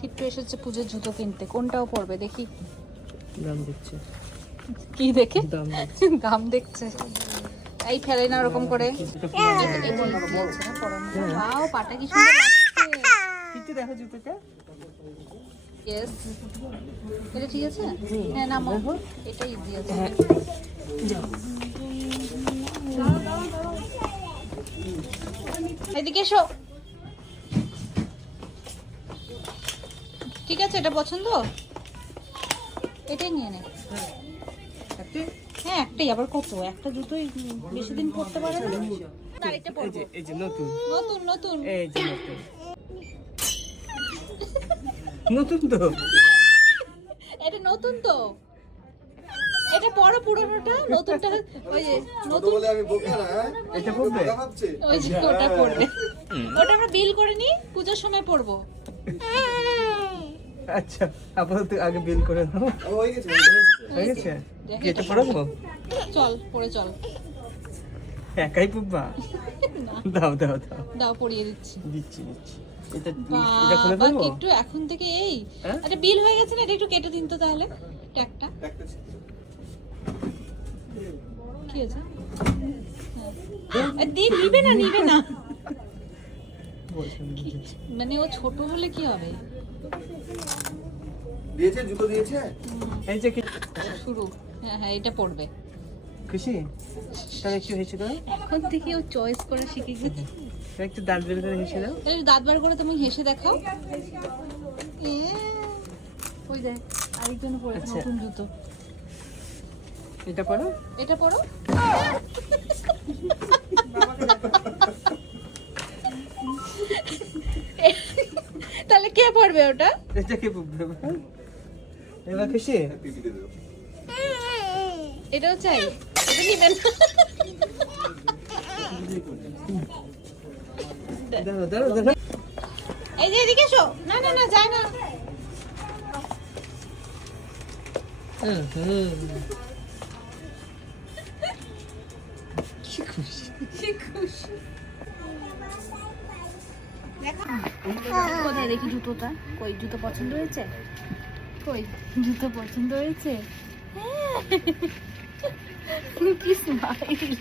কিট্টু এসেছে পুজোর জুতো কিনতে, কোনটাও পরবে দেখি। দাম দেখছে, কি দেখে? দাম দেখছে। দাম দেখছে। এই ফেলে না ওরকম করে। ওয়াও, পাটা কি সুন্দর লাগছে। কিট্টু দেখো জুতোটা। ইয়েস, এটা ঠিক আছে। হ্যাঁ নামো, এটা ইজি আছে। হ্যাঁ যাও। এদিকে এসো। ঠিক আছে, এটা পছন্দ, এটাই নিয়ে নে। হ্যাঁ একটাই, আবার কত, একটা জুতোই বেশি দিন পরতে পারে না। আরেকটা পরবো। এই যে নতুন, নতুন নতুন। এই যে নতুন, নতুন তো এটা নতুন তো, এটা পরো পুরোনোটা, নতুনটা ওই যে নতুন। আমি বোকা না, এটা পড়বে। ওই যে ওটা পরবে, ওটা আমরা বিল করে নি, পূজার সময় পরবো। আচ্ছা আপাতত আগে বিল করে দাও। হয়ে গেছে, হয়ে গেছে, কি এটা পড়াবো? চল পরে চল। একাই পুব্বা, দাও দাও দাও, দাও পরিয়ে দিচ্ছি। দিচ্ছি দিচ্ছি। এটা এটা খুলে বাবা দেবো। একটু এখন থেকে এই হ্যাঁ? আচ্ছা বিল হয়ে গেছে না, এটা একটু কেটে দিন তো তাহলে ট্যাগটা। কি আছে? দিন নিবে না, নিবে না। মানে ও ছোট হলে কি হবে? দিয়েছে, জুতো দিয়েছে। এই যে কি শুরু। হ্যাঁ হ্যাঁ, এটা পড়বে। খুশি? তাহলে একটু হেসে দাও, এখন থেকে ও চয়েস করা শিখে গেছে। তাহলে একটু দাঁত বের করে হেসে দাও। তাহলে দাঁত বার করে তুমি হেসে দেখাও। ওই দেখ আরেকজন পড়েছে আচ্ছা। নতুন জুতো। এটা পড়ো। এটা পড়ো। তাহলে কে পড়বে ওটা? এটা কে পুব্বে? এবার খুশি? এটাও চাই, এটা নিবেন। দাও দাও দাও। এই যে এদিকে এসো। না না না, যায় না। কি খুশি। কি খুশি। দেখো কোথায় দেখি জুতোটা, কই জুতো পছন্দ হয়েছে? কই জুতো পছন্দ হয়েছে? কি স্মাইল।